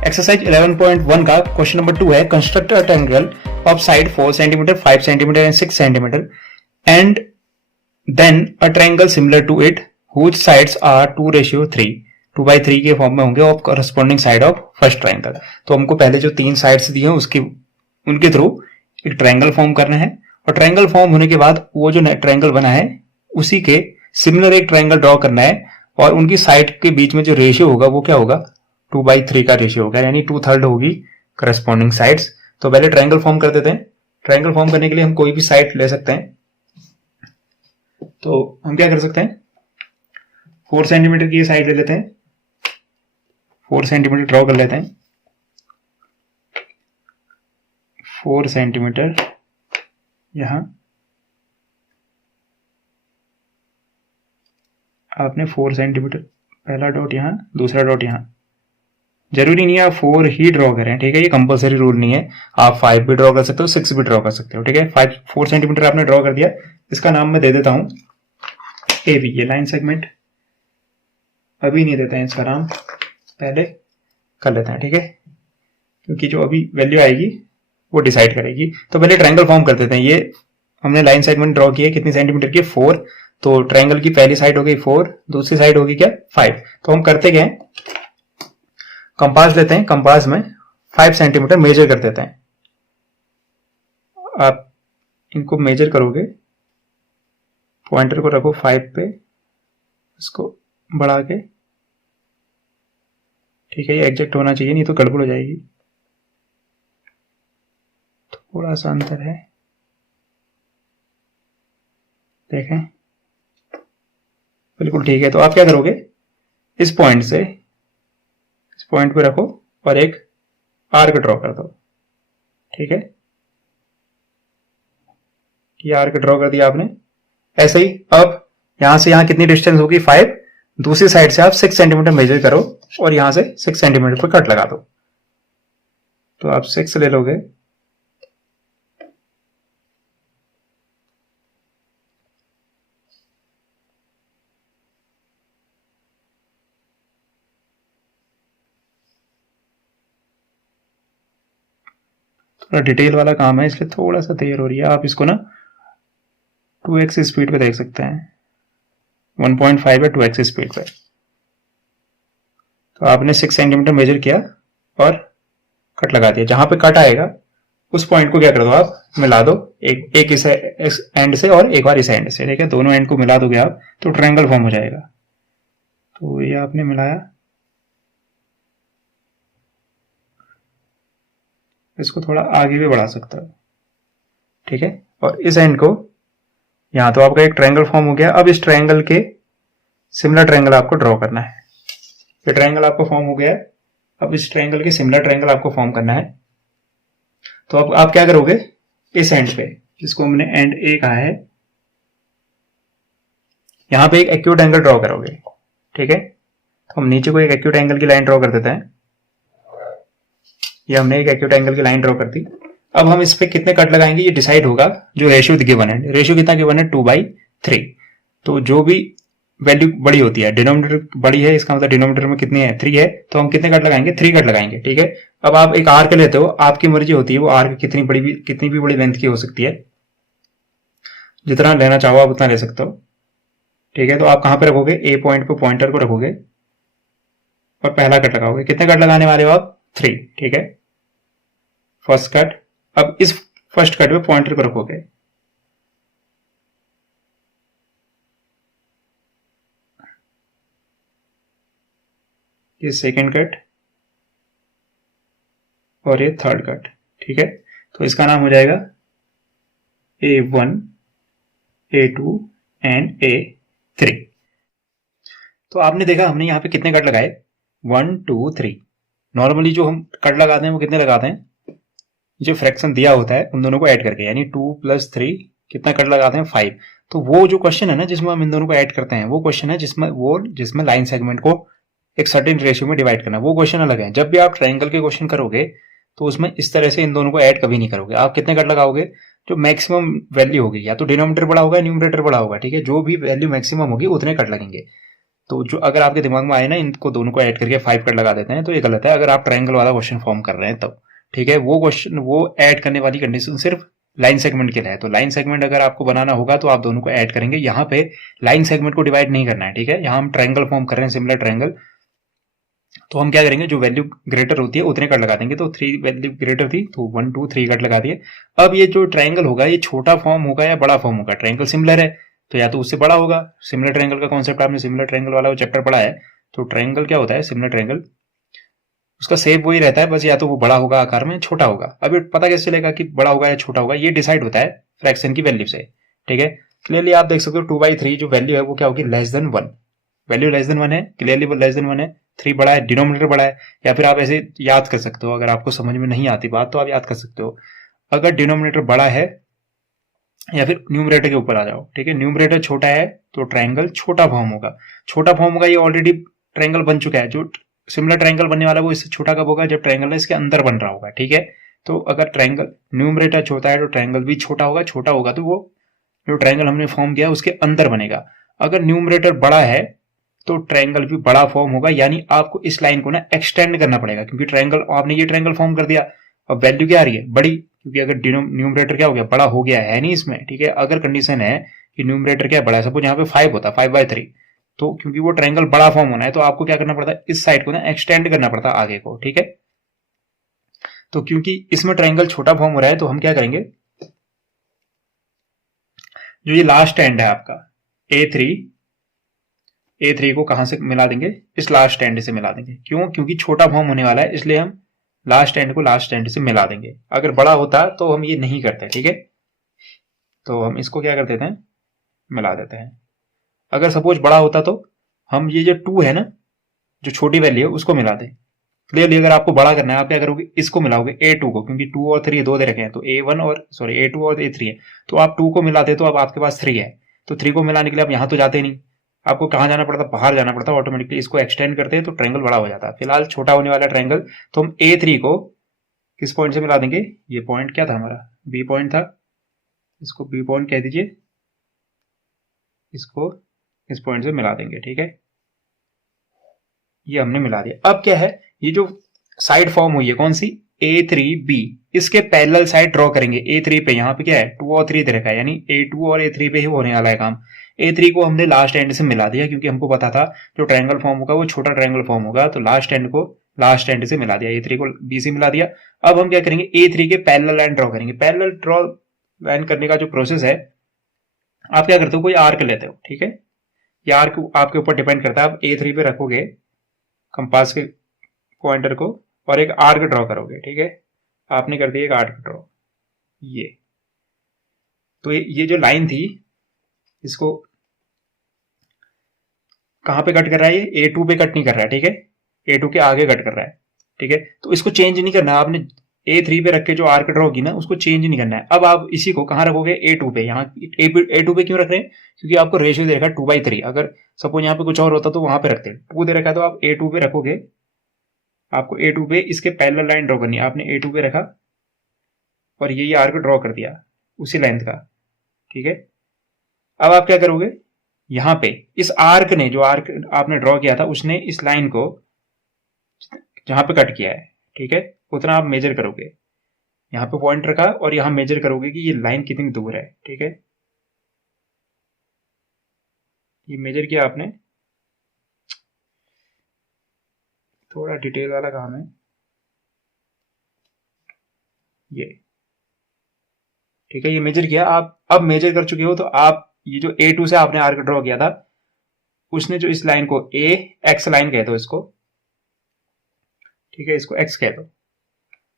Exercise 11.1 का question number 2 है, construct a triangle of side 4 centimetre, 5 centimetre and 6 centimetre and then a triangle similar to it whose sides are 2:3, 2/3 के form में होंगे of corresponding side of first triangle. तो हमको पहले जो 3 sides दिए हैं उनके थ्रू एक ट्रायंगल फॉर्म करना है, और ट्रायंगल फॉर्म होने के बाद वो जो ट्रायंगल बना है उसी के सिमिलर एक ट्रायंगल ड्रॉ करना है, और उनकी साइड के बीच में जो रेशियो होगा वो क्या होगा, 2/3 का रेशियो होगा, यानी 2/3 होगी करस्पॉन्डिंग साइड्स। तो पहले ट्रायंगल फॉर्म कर देते हैं। ट्रायंगल फॉर्म करने के लिए हम कोई भी साइड ले सकते हैं। तो हम क्या कर सकते हैं, 4 सेंटीमीटर की साइड ले लेते हैं, 4 सेंटीमीटर ड्रॉ कर लेते हैं। 4 सेंटीमीटर यहां आपने 4 सेंटीमीटर, पहला डॉट यहां, दूसरा डॉट यहां। जरूरी नहीं है आप 4 ही ड्रॉ करें, ठीक है, ये कंपलसरी रूल नहीं है। आप 5 भी ड्रॉ कर सकते हो, 6 भी ड्रॉ कर सकते हो, ठीक है। 4 सेंटीमीटर आपने ड्रॉ कर दिया, इसका नाम मैं दे देता हूं ए बी, ये लाइन सेगमेंट। अभी नहीं देते हैं इसका नाम, पहले कर लेते हैं, ठीक है, क्योंकि जो अभी वैल्यू आएगी वो डिसाइड करेगी। तो पहले ट्रायंगल फॉर्म कर देते हैं। ये हमने लाइन सेगमेंट ड्रॉ किया, कितनी सेंटीमीटर की, 4। तो ट्रायंगल की पहली साइड हो गई 4, दूसरी साइड होगी क्या, 5। तो हम करते क्या है, कंपास लेते हैं, कंपास में 5 सेंटीमीटर मेजर कर देते हैं। आप इनको मेजर करोगे, पॉइंटर को रखो 5 पे, इसको बढ़ा के, ठीक है, ये एग्जैक्ट होना चाहिए, नहीं तो गड़बड़ हो जाएगी। थोड़ा सा अंतर है, देखें, बिल्कुल ठीक है। तो आप क्या करोगे, इस पॉइंट से इस पॉइंट पे रखो और एक आर्क ड्रॉ कर दो, ठीक है। ये आर्क ड्रॉ कर दिया आपने। ऐसे ही अब यहां से यहां कितनी डिस्टेंस होगी, 5। दूसरी साइड से आप 6 सेंटीमीटर मेजर करो और यहां से 6 सेंटीमीटर पर कट लगा दो। तो आप 6 ले लोगे, थोड़ा डिटेल वाला काम है इसलिए थोड़ा सा देर हो रही है। आप इसको ना 2x स्पीड पे देख सकते हैं, 1.5 है 2x स्पीड पे। तो आपने 6 सेंटीमीटर मेजर किया और कट लगा दिया। जहां पे कट आएगा उस पॉइंट को क्या कर दो, आप मिला दो, एक इस एंड से और एक बार इस एंड से, ठीक है, दोनों एंड को मिला दोगे आप तो ट्रायंगल फॉर्म हो जाएगा। तो ये आपने मिलाया, इसको थोड़ा आगे भी बढ़ा सकता है, ठीक है, और इस एंड को यहां, तो आपका एक ट्रायंगल फॉर्म हो गया। अब इस ट्रायंगल के सिमिलर ट्रायंगल आपको ड्रॉ करना है। ये ट्रायंगल आपको फॉर्म हो गया, अब इस ट्रायंगल के सिमिलर ट्रायंगल आपको फॉर्म करना है। तो अब आप क्या करोगे, इस एंड पे, जिसको हमने एंड ए कहा है, यहां पे एक एक्यूट एंगल ड्रॉ करोगे, ठीक है। तो हम नीचे को एक एक्यूट एंगल की लाइन ड्रॉ कर देते हैं। ये हमने एक एक्यूट एंगल की लाइन ड्रॉ कर दी। अब हम इस पे कितने कट लगाएंगे ये डिसाइड होगा, जो रेशियो गिवन है। रेशियो कितना गिवन है, 2/3। तो जो भी वैल्यू बड़ी होती है, डिनोमिनेटर बड़ी है, इसका मतलब डिनोमिनेटर में कितनी है, 3 है, तो हम कितने कट लगाएंगे, 3 कट लगाएंगे, ठीक है। अब आप एक आर्क लेते हो, आपकी मर्जी होती है वो आर्क कितनी भी बड़ी लेंथ की हो सकती है, जितना लेना चाहो आप उतना ले सकते हो, ठीक है। तो आप कहां पे रखोगे, ए पॉइंट पे पॉइंटर को रखोगे और पहला कट लगाओगे। कितने कट लगाने वाले हो आप, 3, ठीक है, फर्स्ट कट। अब इस फर्स्ट कट पे पॉइंटर को रखोगे, ये सेकेंड कट और ये थर्ड कट, ठीक है। तो इसका नाम हो जाएगा A1, A2 एंड A3। तो आपने देखा हमने यहां पे कितने कट लगाए, 1 2 3। नॉर्मली जो हम कट लगाते हैं वो कितने लगाते हैं, जो फ्रैक्शन दिया होता है उन दोनों को ऐड करके, यानी 2 + 3 कितना कट लगाते हैं, 5। तो वो जो क्वेश्चन है ना जिसमें हम इन दोनों को ऐड करते हैं, वो क्वेश्चन है जिसमें लाइन सेगमेंट को एक सर्टेन रेशियो में डिवाइड करना, वो क्वेश्चन अलग है। जब भी आप ट्रायंगल के क्वेश्चन करोगे तो उसमें इस तरह से इन दोनों को ऐड कभी नहीं करोगे। आप कितने कट लगाओगे, जो मैक्सिमम वैल्यू होगी, या तो डिनोमिनेटर बड़ा होगा, न्यूमरेटर बड़ा होगा, ठीक है, जो भी वैल्यू मैक्सिमम होगी उतने कट लगेंगे। तो जो अगर आपके दिमाग में आए ना, इनको दोनों को ऐड करके 5 कट लगा देते हैं, तो ये गलत है अगर आप ट्रायंगल वाला क्वेश्चन फॉर्म कर रहे हैं तब। ठीक है, वो क्वेश्चन वो ऐड करने वाली कंडीशन सिर्फ लाइन सेगमेंट के लिए है। तो लाइन सेगमेंट अगर आपको बनाना होगा तो आप दोनों को ऐड करेंगे। यहाँ पे लाइन सेगमेंट को डिवाइड नहीं करना है। ठीक है, यहाँ हम ट्रायंगल फॉर्म कर रहे हैं, सिमिलर ट्रायंगल, तो हम क्या करेंगे, जो वैल्यू ग्रेटर होती है उतने कट लगा देंगे। तो 3 वैल्यू ग्रेटर थी तो 1 2 3 कट लगा दिए। अब ये जो ट्रायंगल होगा ये छोटा फॉर्म होगा या बड़ा फॉर्म होगा? ट्रायंगल सिमिलर है तो या तो उससे बड़ा होगा। सिमिलर ट्रायंगल का कॉन्सेप्ट आपने सिमिलर ट्रायंगल वाला चैप्टर पढ़ा है। तो ट्रायंगल क्या होता है, सिमिलर ट्रायंगल, उसका शेप वही रहता है, बस या तो वो बड़ा होगा आकार में, छोटा होगा। अब ये पता कैसे चलेगा कि बड़ा होगा या छोटा होगा? ये डिसाइड होता है फ्रैक्शन की वैल्यू से। ठीक है, क्लियरली आप देख सकते हो 2/3 जो वैल्यू है वो क्या होगी, less than 1। Value less than 1 है, क्लियरली वो लेस देन 1 है। 3 बड़ा है, डिनोमिनेटर बड़ा है। या फिर आप ऐसे याद कर सकते हो, अगर आपको समझ में नहीं आती बात तो आप याद कर सकते हो, अगर डिनोमिनेटर बड़ा है, या फिर न्यूमरेटर के ऊपर आ जाओ। ठीक है, न्यूमरेटर छोटा है तो ट्रायंगल छोटा फॉर्म होगा। छोटा फॉर्म होगा, ये ऑलरेडी ट्रायंगल बन चुका है। जो सिमिलर ट्रायंगल बनने वाला है वो इससे छोटा कब होगा, जब ट्रायंगल इसके अंदर बन रहा होगा। ठीक है, तो अगर ट्रायंगल न्यूमरेटर छोटा है तो ट्रायंगल भी छोटा होगा। छोटा होगा तो वो जो ट्रायंगल हमने फॉर्म किया उसके अंदर बनेगा। अगर न्यूमरेटर बड़ा है तो ट्रायंगल भी बड़ा फॉर्म होगा, यानी आपको इस लाइन को ना एक्सटेंड करना पड़ेगा, क्योंकि ट्रायंगल आपने ये ट्रायंगल फॉर्म कर दिया, अब वैल्यू क्या आ रही है, बड़ी, क्योंकि अगर न्यूमरेटर क्या हो गया, बड़ा हो गया है नहीं इसमें। ठीक है, अगर कंडीशन है कि न्यूमरेटर क्या बड़ा है, सपोज यहाँ पे 5 होता, 5/3, तो क्योंकि वो ट्रायंगल बड़ा फॉर्म होना है तो आपको क्या करना पड़ता है, इस साइड को ना एक्सटेंड करना पड़ता है आगे को। ठीक है, तो क्योंकि इसमें ट्रायंगल छोटा फॉर्म हो रहा है तो हम क्या करेंगे, जो ये लास्ट एंड है आपका A3 को कहां से मिला देंगे, इस लास्ट एंड से मिला देंगे। क्यों? क्योंकि छोटा फॉर्म होने वाला है, इसलिए हम लास्ट एंड को लास्ट एंड से मिला देंगे। अगर बड़ा होता तो हम ये नहीं करते। ठीक है, तो हम इसको क्या कर देते हैं, मिला देते हैं। अगर सपोज बड़ा होता तो हम ये जो 2 है ना, जो छोटी वैल्यू है उसको मिला दें। क्लियरली अगर आपको बड़ा करना है आप क्या करोगे, इसको मिलाओगे A2 को, क्योंकि 2 और 3 दो दे रखे हैं, तो A2 और A3 है, तो आप 2 को मिलाते तो अब आपके पास 3 है। तो 3 को मिलाने के लिए आप यहां तो जाते नहीं, आपको कहां जाना पड़ता, बाहर जाना पड़ता। ऑटोमेटिकली इसको एक्सटेंड करते हैं तो ट्रायंगल बड़ा हो जाता है। फिलहाल छोटा होने वाला ट्रायंगल, तो हम A3 को किस पॉइंट से मिला देंगे, ये पॉइंट क्या था हमारा, बी पॉइंट था, इसको बी पॉइंट कह दीजिए, इसको इस पॉइंट से मिला देंगे। ठीक है, ये हमने मिला दिया। अब क्या है, ये जो साइड फॉर्म हुई है कौन सी, A3B, इसके पैरेलल साइड ड्रॉ करेंगे। A3 पे यहाँ पे क्या है, 2 और 3 दे रखा है, यानी A2 और A3 पे ही होने वाला है काम। A3 को हमने लास्ट एंड से मिला दिया, क्योंकि हमको पता था जो ट्रायंगल फॉर्म होगा वो छोटा ट्रायंगल फॉर्म होगा, तो लास्ट एंड को लास्ट एंड से मिला दिया, A3 को B से मिला दिया। अब हम क्या करेंगे, A3 के पैरेलल लाइन ड्रॉ करेंगे। पैरेलल ड्रॉ लाइन करने का जो प्रोसेस है, आप क्या करते हो, कोई आर्क लेते हो। ठीक है, ये आर्क आपके ऊपर डिपेंड करता है। आप A3 पे रखोगे कंपास के पॉइंटर को और एक आर्क ड्रॉ करोगे। ठीक है, आपने कर दिया एक आर्क ड्रॉ, ये तो ये जो लाइन थी इसको कहां पे कट कर रहा है, ये A2 पे कट नहीं कर रहा है। ठीक है, A2 के आगे कट कर रहा है। ठीक है, तो इसको चेंज नहीं करना, आपने A3 पे रख के जो आर्क ड्रॉ की ना उसको चेंज नहीं करना है। अब आप इसी को कहां रखोगे, A2 पे। यहाँ A2 पे क्यों रख रहे हैं, क्योंकि आपको रेशियो दे रखा है 2/3। अगर सपोज यहाँ पे कुछ और होता तो वहां पे रखते, 2 दे रखा है तो आप A2 पे रखोगे। आपको A2 पे इसके पैरेलल लाइन ड्रॉ करनी है, आपने A2 पे रखा और ये आर्क ड्रॉ कर दिया उसी लेंथ का। ठीक है, अब आप क्या करोगे, यहां पे इस आर्क ने, जो आर्क आपने ड्रॉ किया था उसने इस लाइन को जहां पे कट किया है, ठीक है, उतना आप मेजर करोगे। यहां पे पॉइंट रखा और यहां मेजर करोगे कि ये लाइन कितनी दूर है। ठीक है, ये मेजर किया आपने, थोड़ा डिटेल वाला काम है ये। ठीक है, ये मेजर किया आप, अब मेजर कर चुके हो तो आप ये जो A2 से आपने आर्क ड्रॉ किया था उसने जो इस लाइन को एक्स लाइन कह दो इसको। ठीक है, इसको एक्स कह दो।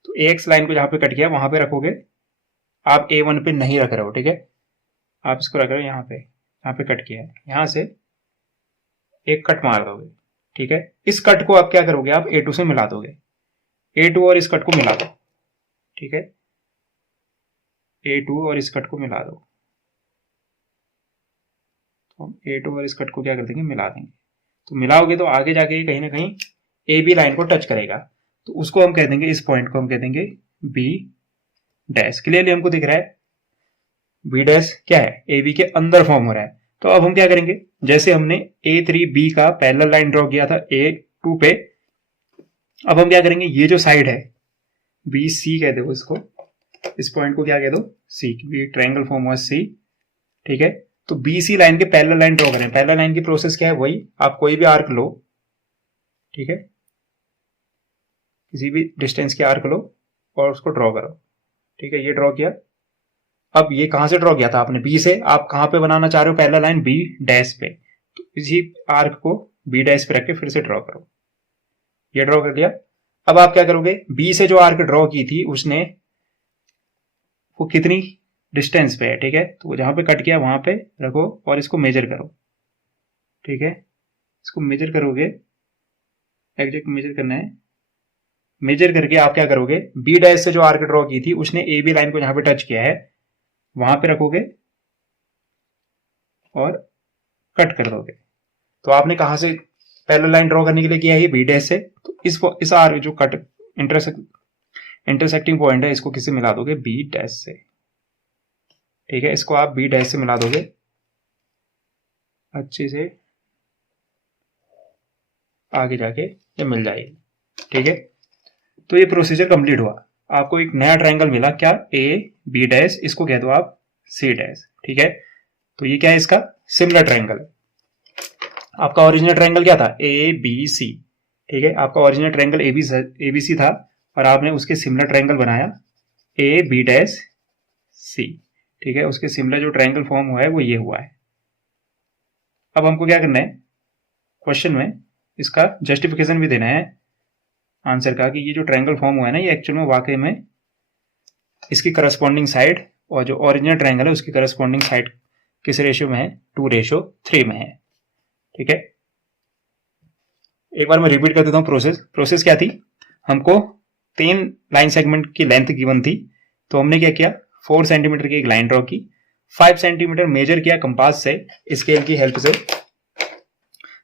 तो एक्स लाइन को जहां पे कट किया वहां पे रखोगे, आप A1 पे नहीं रख रहे हो। ठीक है, आप इसको रख रहे हो यहाँ पे कट किया है, यहां से एक कट मार दोगे। ठीक है, इस कट को आप क्या करोगे, आप A2 से मिला दोगे। A2 और इस कट को मिला दो। ठीक है, A2 और इस कट को मिला दो, तो हम A2 और इस कट को क्या कर देंगे, मिला देंगे। तो मिलाओगे तो आगे जाके कहीं ना कहीं AB लाइन को टच करेगा, तो उसको हम कह देंगे, इस पॉइंट को हम कह देंगे B डैश। क्लियरली हमको दिख रहा है B डैश क्या है, AB के अंदर फॉर्म हो रहा है। तो अब हम क्या करेंगे, जैसे हमने A3B का पैरेलल लाइन ड्रॉ किया था A2 पे, अब हम क्या करेंगे, ये जो साइड है BC कह दो इसको, इस पॉइंट को क्या कह दो, C, क्योंकि ट्रायंगल फॉर्म हुआ C, ठीक है। तो BC लाइन के पैरेलल लाइन ड्रॉ करें। पैरेलल लाइन की प्रोसेस क्या है, वही, आप कोई भी आर्क लो, ठीक है, किसी भी डिस्टेंस के आर्क लो और उसको ड्रॉ करो, ठीक है। ये ड्रॉ किया। अब ये कहां से ड्रॉ किया था आपने, बी से, आप कहां पे बनाना चाह रहे हो पैरेलल लाइन, बी डैश पे, तो इसी आर्क को बी डैश पे रख के फिर से ड्रॉ करो। ये ड्रॉ कर दिया। अब आप क्या करोगे, बी से जो आर्क ड्रॉ की थी उसने वो कितनी डिस्टेंस पे है, ठीक है, तो जहां पे कट किया वहां पे रखो और इसको मेजर करो, ठीक है। इसको मेजर करोगे, एग्जैक्ट मेजर करना है। मेजर करके आप क्या करोगे, बी डैश से जो आर्क ड्रॉ की थी उसने ए बी लाइन को जहां पे टच किया है वहां पे रखोगे और कट कर दोगे। तो आपने कहां से पैरेलल लाइन ड्रॉ करने के लिए किया है, बी डैश से, तो इस आर्क जो कट इंटरसेक्टिंग पॉइंट है इसको किससे मिला दोगे, बी डैश से, ठीक है। इसको आप बी डैश से मिला दोगे अच्छे से, आगे जाके ये मिल जाएगी, ठीक है। तो ये प्रोसीजर कंप्लीट हुआ, आपको एक नया ट्रायंगल मिला, क्या, ए बी डैश, इसको कह दो आप सी डैश, ठीक है। तो ये क्या है, इसका सिमिलर ट्रायंगल है। आपका ओरिजिनल ट्रायंगल क्या था, ए बी सी, ठीक है। आपका original triangle A B C था और आपने उसके सिमिलर ट्रायंगल बनाया ए बी डैश सी, ठीक है। उसके सिमिलर जो ट्रायंगल फॉर्म हुआ है वो ये हुआ है। अब हमको क्या करना है, क्वेश्चन में इसका जस्टिफिकेशन भी देना है आंसर का, कि ये जो ट्रायंगल फॉर्म हुआ है ना, ये एक्चुअल में वाकई में इसकी करस्पॉन्डिंग साइड और जो ओरिजिनल ट्रायंगल है उसकी करस्पॉन्डिंग साइड किस रेशियो में है, 2:3 में है, ठीक है। एक बार मैं रिपीट कर देता हूं प्रोसेस क्या थी, हमको 3 लाइन सेगमेंट की लेंथ गिवन थी, तो हमने क्या किया, 4 सेंटीमीटर की एक लाइन ड्रॉ की, 5 सेंटीमीटर मेजर किया कंपास से, स्केल की हेल्प से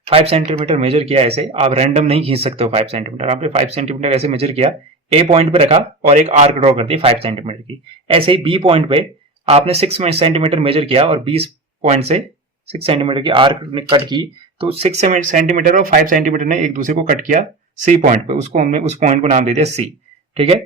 5 सेंटीमीटर मेजर किया। ऐसे आप रैंडम नहीं खींच सकते हो 5 सेंटीमीटर, आपने 5 सेंटीमीटर ऐसे मेजर किया, ए पॉइंट पे रखा और एक आर्क ड्रॉ कर दी 5 सेंटीमीटर की। ऐसे ही बी पॉइंट पे आपने 6 सेंटीमीटर मेजर किया और 20 पॉइंट से 6 सेंटीमीटर की आर्क ने कट की, तो 6 सेंटीमीटर और 5 सेंटीमीटर ने एक दूसरे को कट किया सी पॉइंट पे, उसको हमने उस पॉइंट को नाम दे दिया सी, ठीक है।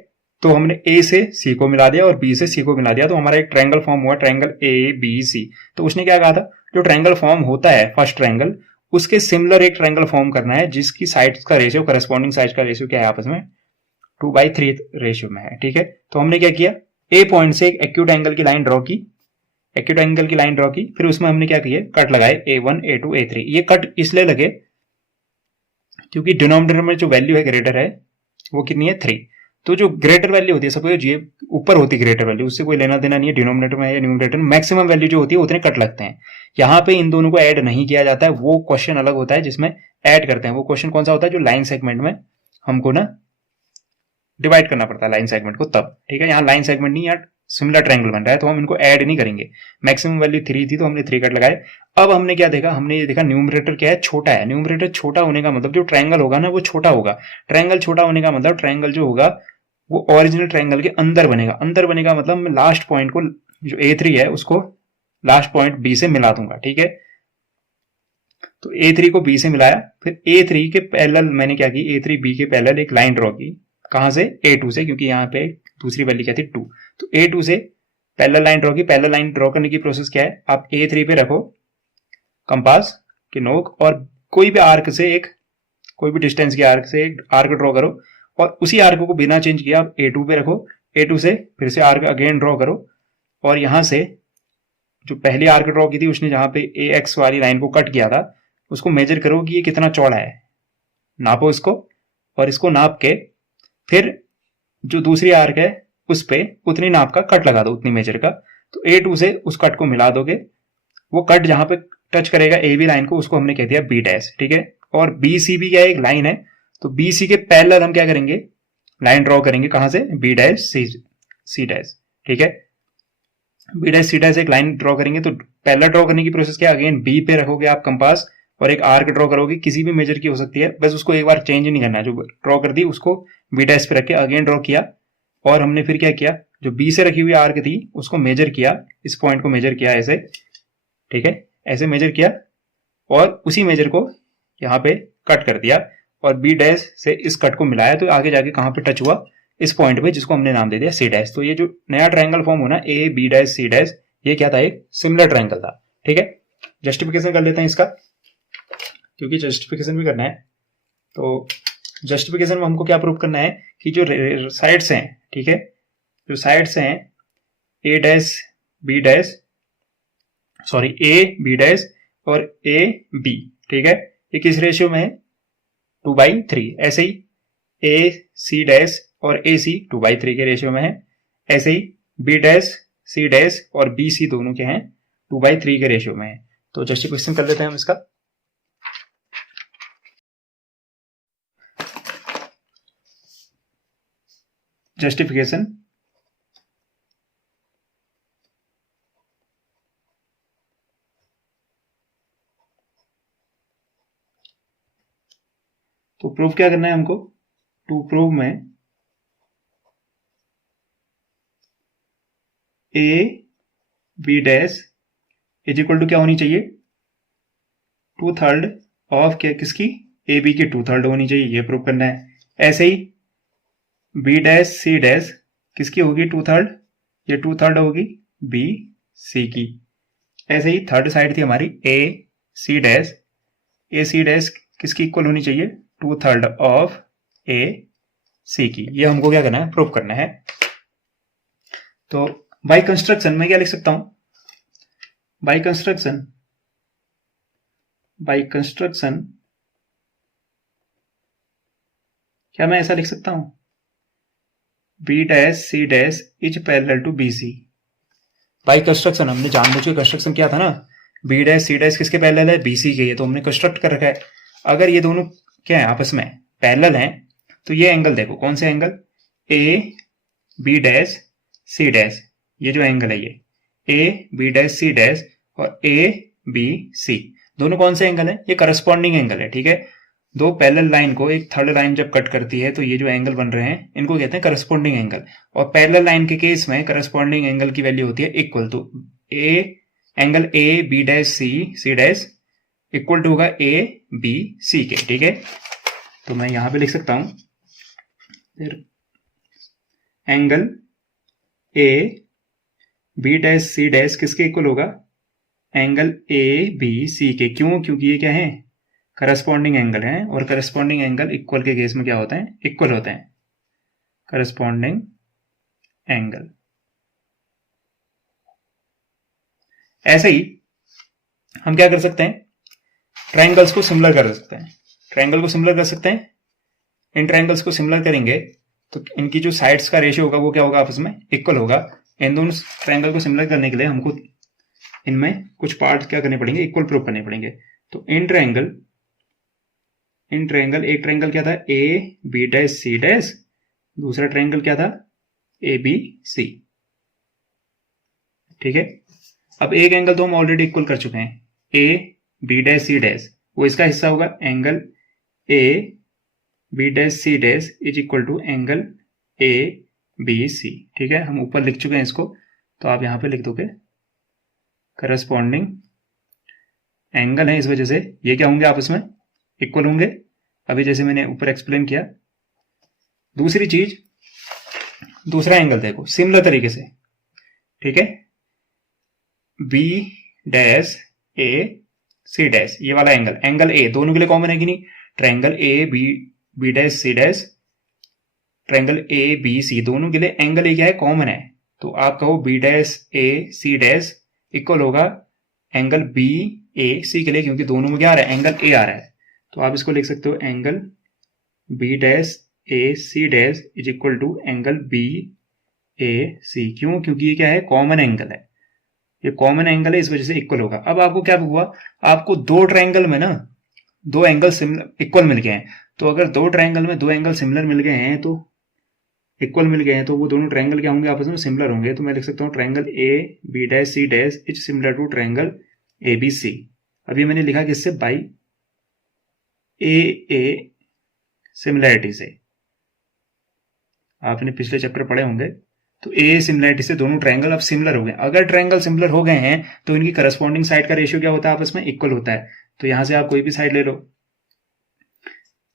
तो हमने ए से सी को मिला दिया और बी से सी को मिला दिया, तो हमारा एक ट्रायंगल फॉर्म हुआ, ट्रायंगल ए बी सी। तो उसने क्या कहा था, जो ट्रायंगल फॉर्म होता है फर्स्ट ट्रायंगल, उसके सिमिलर एक ट्रायंगल फॉर्म करना है जिसकी साइड्स का रेशियो, करस्पॉन्डिंग साइड्स का रेशियो क्या है आपस में, 2/3 रेशियो में है, ठीक है। तो हमने क्या किया, ए पॉइंट से एक एक्यूट एंगल की लाइन ड्रॉ की, एक्यूट एंगल की लाइन ड्रॉ की, फिर उसमें हमने क्या किया, कट लगाए A1 A2 A3। ये कट इसलिए लगे क्योंकि डिनोमिनेटर में जो वैल्यू है ग्रेटर है वो कितनी है, 3। तो जो ग्रेटर वैल्यू होती है, सपोज ये ऊपर होती है ग्रेटर वैल्यू, उससे कोई लेना देना नहीं है डिनोमिनेटर में या न्यूमरेटर में, मैक्सिमम वैल्यू जो होती है उतने कट लगते हैं। यहाँ पे इन दोनों को ऐड नहीं किया जाता है, वो क्वेश्चन अलग होता है जिसमें ऐड करते हैं। वो क्वेश्चन कौन सा होता है, जो लाइन सेगमेंट में हमको ना डिवाइड करना पड़ता है लाइन सेगमेंट को, तब, ठीक है। यहाँ लाइन सेगमेंट नहीं, यहाँ सिमिलर ट्रायंगल बन रहा है तो हम इनको ऐड नहीं करेंगे। मैक्सिमम वैल्यू 3 थी तो हमने 3 कट लगाए। अब हमने क्या देखा, हमने ये देखा न्यूमरेटर क्या है, छोटा है। न्यूमरेटर छोटा होने का मतलब जो ट्रायंगल होगा ना वो छोटा होगा। ट्रायंगल छोटा होने का मतलब ट्रायंगल जो होगा वो ओरिजिनल ट्रायंगल के अंदर बनेगा। अंदर बनेगा मतलब मैं लास्ट पॉइंट को, जो A3 है उसको लास्ट पॉइंट B से मिला दूंगा, ठीक है। तो A3 को B से मिलाया, फिर A3 के पैरेलल मैंने क्या की, A3 B के पैरेलल एक लाइन ड्रॉ की, कहां से, A2 से, क्योंकि यहाँ पे दूसरी वैल्यू क्या थी, 2। तो A2 से पैरेलल लाइन ड्रॉ की। पैरेलल लाइन ड्रॉ करने की प्रोसेस क्या है, आप A3 पे रखो कंपास की नोक और कोई भी आर्क से एक, कोई भी डिस्टेंस के आर्क से एक आर्क ड्रॉ करो और उसी आर्क को बिना चेंज किया आप A2 पे रखो। A2 से फिर से आर्क अगेन ड्रॉ करो और यहां से जो पहली आर्क ड्रॉ की थी उसने जहां पे AX वाली लाइन को कट किया था उसको मेजर करो कि ये कितना चौड़ा है, नापो इसको और इसको नाप के फिर जो दूसरी आर्क है उस पे उतनी नाप का कट लगा दो, उतनी मेजर का। तो A2 से उस कट को मिला दोगे, वो कट जहां पे टच करेगा AB लाइन को उसको हमने कह दिया B डैश, ठीक है। और BC भी क्या एक लाइन है, तो BC के पैरेलल हम क्या करेंगे, लाइन ड्रॉ करेंगे, कहां से, B डैश C डैश, ठीक है। B डैश C डैश एक लाइन ड्रॉ करेंगे। तो पैरेलल ड्रॉ करने की प्रोसेस क्या, अगेन B पे रखोगे आप कंपास और एक आर्क ड्रॉ करोगे, किसी भी मेजर की हो सकती है, बस उसको एक बार चेंज नहीं करना है। जो ड्रॉ कर दी उसको B डैश पे रख के अगेन ड्रॉ किया और हमने फिर क्या किया, जो B से रखी हुई आर्क थी उसको मेजर किया, इस पॉइंट को मेजर किया ऐसे, ठीक है। ऐसे मेजर किया और उसी मेजर को यहाँ पे कट कर दिया और बी डैश से इस कट को मिलाया तो आगे जाके कहाँ पे टच हुआ, इस पॉइंट पे, जिसको हमने नाम दे दिया सी डैश। तो ये जो नया ट्रायंगल फॉर्म होना A B dash C dash, ये क्या था, एक सिमिलर ट्रायंगल था। ठीक है, जस्टिफिकेशन कर लेते हैं इसका, क्योंकि जस्टिफिकेशन भी करना है। तो जस्टिफिकेशन में हमको क्या प्रूव करना है कि जो साइड्स हैं, ठीक है, जो साइड्स हैं A dash B dash, sorry A B dash और ए बी, ठीक है, ये किस रेशियो में है, 2/3। ऐसे ही ए सी डैश और ए सी 2/3 के रेशियो में है। ऐसे ही बी डैश सी डैश और बी सी दोनों के हैं 2/3 के रेशियो में है। तो जस्टिफिकेशन कर लेते हैं हम इसका। जस्टिफिकेशन, तो प्रूफ क्या करना है हमको, टू प्रूव में A B dash is equal to क्या होनी चाहिए, 2/3 ऑफ क्या, किसकी, ए बी की 2/3 होनी चाहिए, ये प्रूव करना है। ऐसे ही बी डैश सी डैश किसकी होगी 2/3, ये 2/3 होगी बी सी की। ऐसे ही थर्ड साइड थी हमारी ए C dash, A C dash किसकी इक्वल होनी चाहिए, 2/3 ऑफ ए सी की। ये हमको क्या करना है, प्रूव करना है। तो बाय कंस्ट्रक्शन में क्या लिख सकता हूं, बाय कंस्ट्रक्शन क्या मैं ऐसा लिख सकता हूं, B dash C dash is parallel to B C. By construction हमने जानबूझ के कंस्ट्रक्शन किया था ना, बी डैश सी डैश किसके पैरेलल है, बी सी के, ये तो हमने कंस्ट्रक्ट कर रखा है। अगर ये दोनों क्या है, आपस में पैरेलल हैं, तो ये एंगल देखो कौन से angle, A B dash C dash, ये जो एंगल है ये A B dash C dash और ए बी सी, दोनों कौन से एंगल है, ये करस्पॉन्डिंग एंगल है। ठीक है, दो पैरेलल लाइन को एक थर्ड लाइन जब कट करती है तो ये जो एंगल बन रहे हैं इनको कहते हैं करस्पॉन्डिंग एंगल। और पैरेलल लाइन के केस में करस्पॉन्डिंग एंगल की वैल्यू होती है equal to a angle A B dash C dash equal to होगा ए बी सी के। ठीक है, तो मैं यहां पे लिख सकता हूं फिर angle A B dash C dash किसके इक्वल होगा, एंगल ए बी सी के। क्यों, क्योंकि ये क्या है, करस्पॉन्डिंग एंगल है, और करस्पॉन्डिंग एंगल इक्वल के केस में क्या होता है, इक्वल होते हैं, करस्पॉन्डिंग एंगल। ऐसे ही हम क्या कर सकते हैं, ट्रायंगल्स को सिमिलर कर सकते हैं, ट्रायंगल को सिमिलर कर सकते हैं। इन ट्रायंगल्स को सिमिलर करेंगे तो इनकी जो साइड्स का रेशियो होगा वो क्या होगा, आपस में इक्वल होगा। इन दोनों ट्रायंगल को सिमिलर करने के लिए हमको इनमें कुछ पार्ट क्या करने पड़ेंगे, इक्वल प्रूव करने पड़ेंगे। तो इन ट्रायंगल एक ट्रायंगल क्या था, A B dash C dash, दूसरा ट्रायंगल क्या था, ए बी सी। ठीक है, अब एक एंगल तो हम ऑलरेडी इक्वल कर चुके हैं, A B dash C dash, वो इसका हिस्सा होगा, angle A B dash C dash is equal to angle A B C. ठीक है, हम ऊपर लिख चुके हैं इसको, तो आप यहां पे लिख दोगे करस्पॉन्डिंग एंगल है, इस वजह से ये क्या होंगे, आपस में इक्वल होंगे, अभी जैसे मैंने ऊपर एक्सप्लेन किया। दूसरी चीज, दूसरा एंगल देखो सिमिलर तरीके से। ठीक है, B dash A C dash, ये वाला एंगल, एंगल ए दोनों के लिए कॉमन है कि नहीं, triangle A B dash C dash, triangle A B C, दोनों के लिए एंगल ए क्या है, कॉमन है। तो आप कहो B dash A C dash equal होगा एंगल बी ए सी के लिए, क्योंकि दोनों में क्या आ रहा है, एंगल ए आ रहा है। तो आप इसको लिख सकते हो angle B dash A C dash is equal to angle B A C. क्यों, क्योंकि ये क्या है, कॉमन एंगल है, ये कॉमन एंगल है, इस वजह से इक्वल होगा। अब आपको क्या हुआ, आपको दो ट्रायंगल में ना दो एंगल सिमिलर इक्वल मिल गए हैं। तो अगर दो ट्रायंगल में दो एंगल सिमिलर मिल गए हैं, तो इक्वल मिल गए हैं, तो वो दोनों ट्रायंगल क्या होंगे, आपस में सिमिलर होंगे। तो मैं लिख सकता हूँ triangle A B dash C dash is similar to triangle A B C. अभी मैंने लिखा किससे, बाई ए सिमिलैरिटी से। आपने पिछले चैप्टर पढ़े होंगे, तो ए सिमिलरिटी से दोनों ट्रायंगल अब सिमिलर हो गए। अगर ट्रायंगल सिमिलर हो गए हैं तो इनकी करस्पॉन्डिंग साइड का रेशियो क्या होता है, आपस में इक्वल होता है। तो यहां से आप कोई भी साइड ले लो,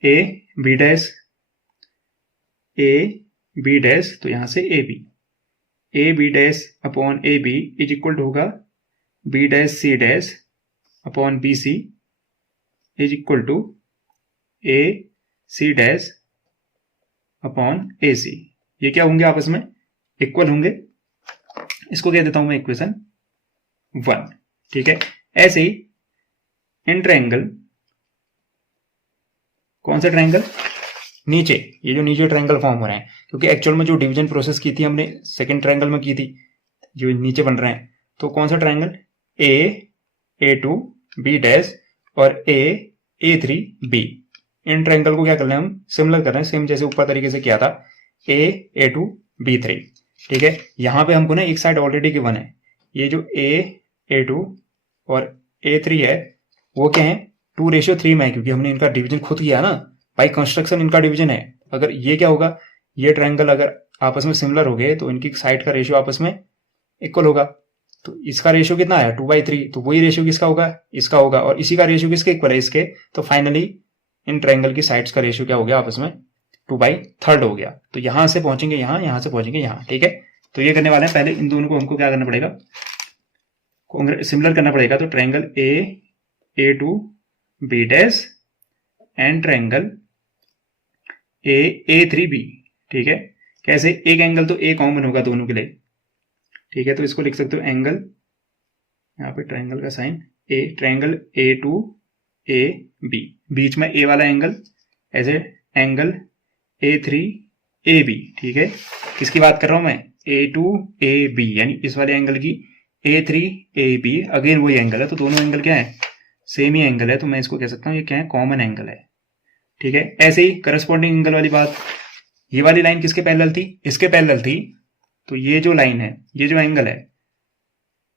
A B dash, A B dash, तो यहां से A B dash upon A B is equal होगा B dash C dash upon B C is equal to A C dash upon A C. ये क्या होंगे, आपस में इक्वल होंगे। इसको कह देता हूं मैं इक्वेशन 1। ठीक है, ऐसे ही इन ट्रायंगल, कौन सा ट्रायंगल, नीचे, ये जो नीचे ट्रायंगल फॉर्म हो रहे हैं, क्योंकि एक्चुअल में जो डिवीजन प्रोसेस की थी हमने सेकंड ट्रायंगल में की थी, जो नीचे बन रहे हैं, तो कौन सा ट्रायंगल, A2 B डैश और A3 B। इन ट्रायंगल को क्या कर रहे हैं हम, सिमिलर कर रहे हैं, सेम जैसे ऊपर तरीके से किया था, A2 B3। ठीक है, यहां पे हमको ना एक साइड ऑलरेडी गिवन है, ये जो A2 और A3 है वो क्या है, 2:3 में है, क्योंकि हमने इनका डिवीजन खुद किया ना, बाई कंस्ट्रक्शन इनका डिवीजन है। अगर ये क्या होगा, ये ट्रायंगल अगर आपस में सिमिलर हो गए तो इनकी साइड का रेशियो आपस में इक्वल होगा। तो इसका रेशियो कितना आया, 2/3, तो वही रेशियो किसका होगा, इसका होगा, और इसी का रेशियो किसके इक्वल है, इसके। तो फाइनली इन ट्रायंगल की साइड्स का रेशियो क्या हो गया, आपस में 2/3 हो गया। तो यहां से पहुंचेंगे यहां, यहां से पहुंचेंगे यहां। ठीक है, तो ये करने वाले हैं, पहले इन दोनों को हमको क्या करना पड़ेगा, सिमिलर करना पड़ेगा। तो triangle A2 B dash and triangle A3 B। ठीक है, कैसे, एक एंगल तो A कॉमन होगा दोनों के लिए। ठीक है, तो इसको लिख सकते हो एंगल, यहाँ पे ट्रायंगल का sign A, triangle A2 A B, बीच में A वाला angle as a angle A3 AB। ठीक है, किसकी बात कर रहा हूं मैं, A2 AB, यानी इस वाले एंगल की A3 AB, अगेन वही एंगल है, तो दोनों एंगल क्या है, सेम ही एंगल है, तो मैं इसको कह सकता हूं ये क्या है, कॉमन एंगल है। ठीक है, ऐसे ही करस्पॉन्डिंग एंगल वाली बात, ये वाली लाइन किसके पैरेलल थी, इसके पैरेलल थी। तो ये जो लाइन है, ये जो एंगल है,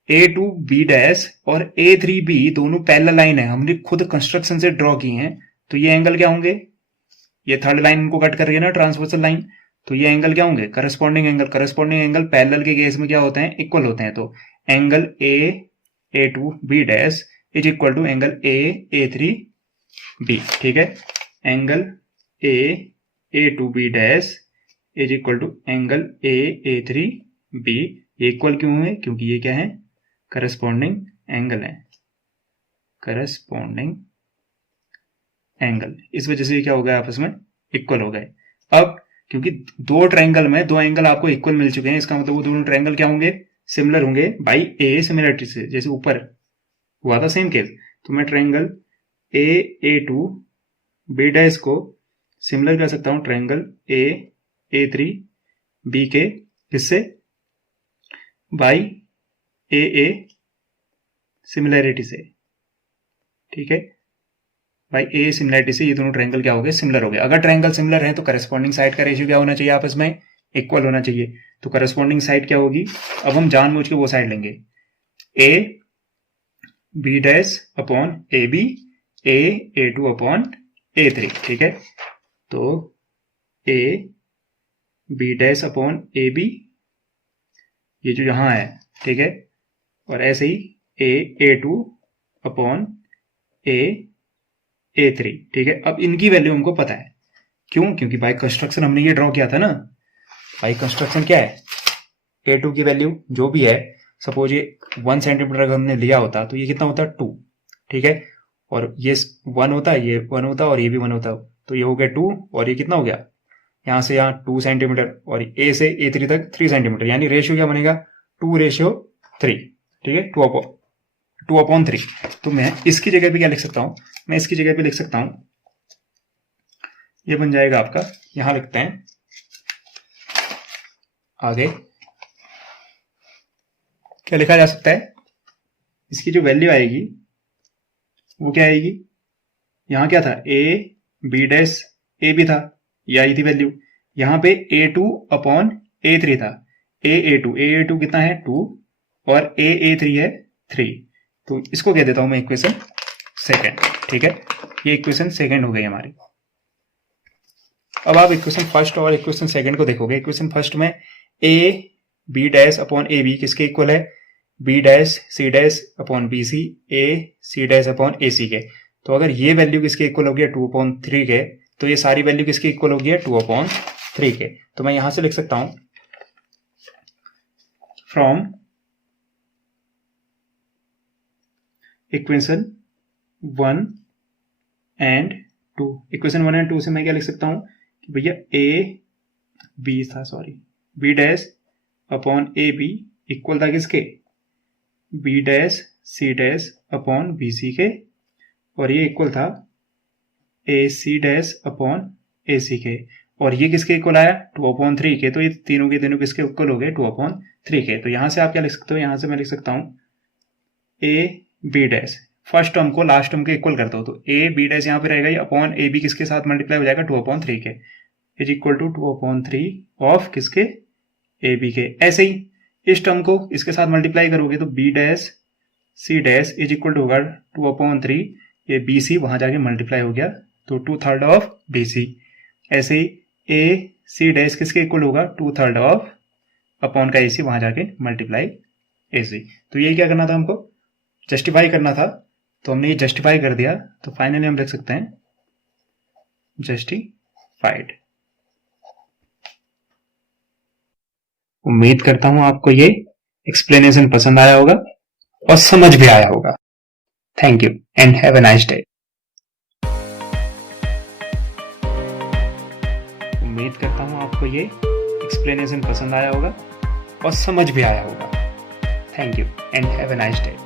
A2 B डैश और A3 B दोनों पैरेलल लाइन है, हमने खुद कंस्ट्रक्शन से ड्रॉ की हैं। तो ये एंगल क्या होंगे, ये थर्ड लाइन इनको कट कर रही है ना, ट्रांसवर्सल लाइन, तो ये एंगल क्या होंगे, corresponding angle. Corresponding angle parallel के केस में क्या होते हैं, इक्वल होते हैं। तो angle A2 B dash is equal to angle A3 B। ठीक है, angle A2 B dash is equal to angle A3 B। ये इक्वल क्यों हुए, क्योंकि ये क्या है, करस्पॉन्डिंग एंगल है, करस्पॉन्डिंग एंगल, इस वजह से क्या हो गया, आपस में इक्वल हो गए। अब क्योंकि दो ट्रायंगल में दो एंगल आपको इक्वल मिल चुके हैं, इसका मतलब वो दोनों ट्रायंगल क्या होंगे, सिमिलर होंगे बाई ए सिमिलरिटी से, जैसे ऊपर हुआ था सेम केस। तो मैं ट्रायंगल A2 B डैश को सिमिलर कर सकता हूं ट्रायंगल A3 B के हिस्से बाई A सिमिलरिटी से। ठीक है, बाई ए सिमिलरिटी से ये दोनों ट्रायंगल क्या हो गए, सिमिलर हो गए। अगर ट्रायंगल सिमिलर है तो करस्पॉन्डिंग साइड का रेशियो क्या होना चाहिए, आपस में इक्वल होना चाहिए। तो करस्पॉन्डिंग साइड क्या होगी, अब हम जानबूझ के वो साइड लेंगे, A B dash upon AB, A2 upon A3। ठीक है, तो A B dash upon AB, ये जो यहां है, ठीक है, और ऐसे ही A2 अपॉन A3। ठीक है, अब इनकी वैल्यू हमको पता है, क्यों, क्योंकि बाय कंस्ट्रक्शन हमने ये ड्रॉ किया था ना। बाय कंस्ट्रक्शन क्या है, A2 की वैल्यू जो भी है, सपोज ये 1 सेंटीमीटर अगर हमने लिया होता तो ये कितना होता, 2। ठीक है, और ये 1 होता, ये 1 होता और ये भी 1 होता, तो ये हो गया 2, और ये कितना हो गया, यहां से यहाँ 2 सेंटीमीटर, और A से A3 तक 3 सेंटीमीटर, यानी रेशियो क्या बनेगा, 2:3। ठीक है, 2/3। तो मैं इसकी जगह पे क्या लिख सकता हूं, मैं इसकी जगह पे लिख सकता हूं, ये बन जाएगा आपका, यहां लिखते हैं आगे, क्या लिखा जा सकता है, इसकी जो वैल्यू आएगी वो क्या आएगी, यहां क्या था, B डैश AB था, ये आई थी वैल्यू, यहां पे A2 अपॉन A3 था, A2 कितना है, 2, और A3 है 3। तो इसको कह देता हूं मैं इक्वेशन सेकंड। ठीक है, ये इक्वेशन सेकंड हो गई हमारी। अब आप इक्वेशन फर्स्ट और इक्वेशन सेकंड को देखोगे, इक्वेशन फर्स्ट में B dash upon A B किसके इक्वल है, B dash C dash upon B C, A C dash upon A C के। तो अगर ये वैल्यू किसके इक्वल होगी 2/3 के, तो ये सारी वैल्यू किसकी इक्वल होगी 2/3 के। तो मैं यहां से लिख सकता हूं from equation 1 and 2, equation 1 and 2 से मैं क्या लिख सकता हूं कि भैया B dash upon A B equal था किसके, B dash C dash upon B C के, और ये इक्वल था ए C dash upon A C के, और ये किसके इक्वल आया 2/3 के। तो ये तीनों के तीनों किसके इक्वल हो गए 2/3 के। तो यहां से आप क्या लिख सकते हो, यहां से मैं लिख सकता हूं A B dash, first term को लास्ट टर्म के इक्वल कर दो, तो ए बी डैश यहाँ पे रहेगा, ये अपॉन ए बी किसके साथ मल्टीप्लाई हो जाएगा 2/3 के, इज इक्वल टू 2/3 ऑफ किसके, ए बी के। ऐसे ही इस टर्म को इसके साथ मल्टीप्लाई करोगे तो B dash C dash is equal to होगा 2/3, ये बी सी वहां जाके मल्टीप्लाई हो गया तो 2/3 ऑफ बी सी। ऐसे ही ए सी डैश किसके इक्वल होगा 2/3 ऑफ अपॉन का ए सी वहां जाके मल्टीप्लाई ए सी। तो ये क्या करना था हमको, जस्टिफाई करना था, तो हमने ये जस्टिफाई कर दिया। तो फाइनली हम लिख सकते हैं जस्टिफाइड। उम्मीद करता हूं आपको ये एक्सप्लेनेशन पसंद आया होगा और समझ भी आया होगा। Thank you and have a nice day. उम्मीद करता हूं आपको ये एक्सप्लेनेशन पसंद आया होगा और समझ भी आया होगा। Thank you and have a nice day.